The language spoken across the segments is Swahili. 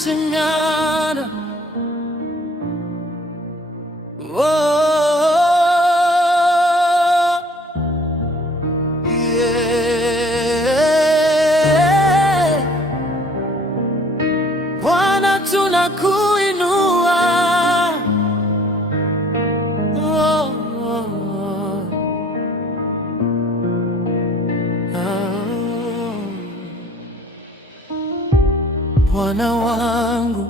singana. Oh, yeah. Bwana tunakuinua. Oh, oh, oh. Bwana wangu,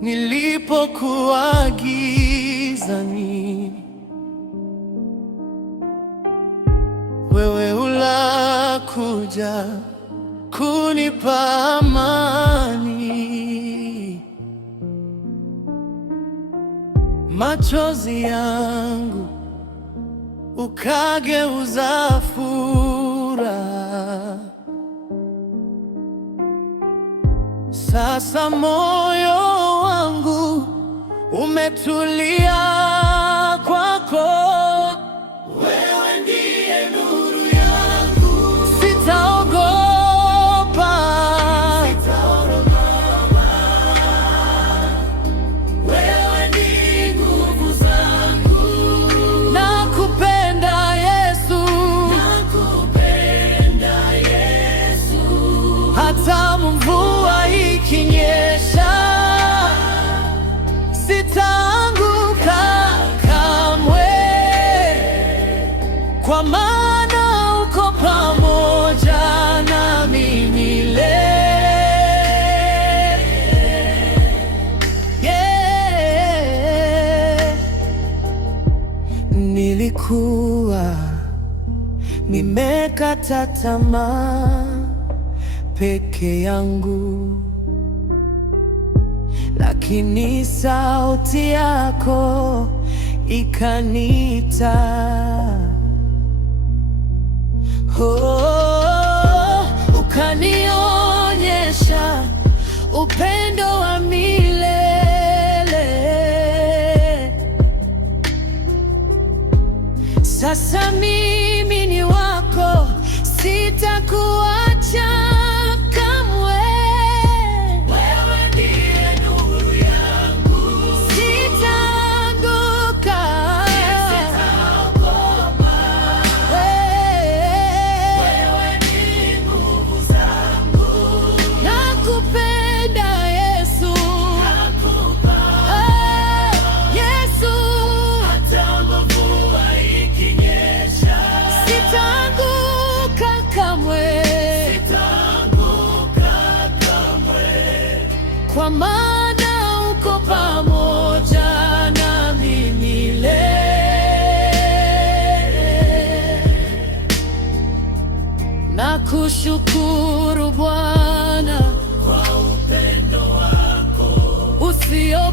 nilipokuwa gizani, wewe ulakuja kunipa amani. Machozi yangu ukageuza furaha. Sasa moyo wangu umetulia kwako. Wewe ndiye nuru yangu, sitaogopa. Wewe ni nguvu zangu. Nakupenda Yesu, nakupenda Yesu. Hata mvua ikinyesha, sitaanguka kamwe, kwa maana uko pamoja nami milele. Yeah. Nilikuwa nimekata tamaa peke yangu, lakini sauti yako ikaniita. Oh, ukanionyesha upendo wa milele. Sasa mimi ni wako, sitakuacha. Kwa maana uko pamoja nami milele. Nakushukuru Bwana kwa upendo wako usio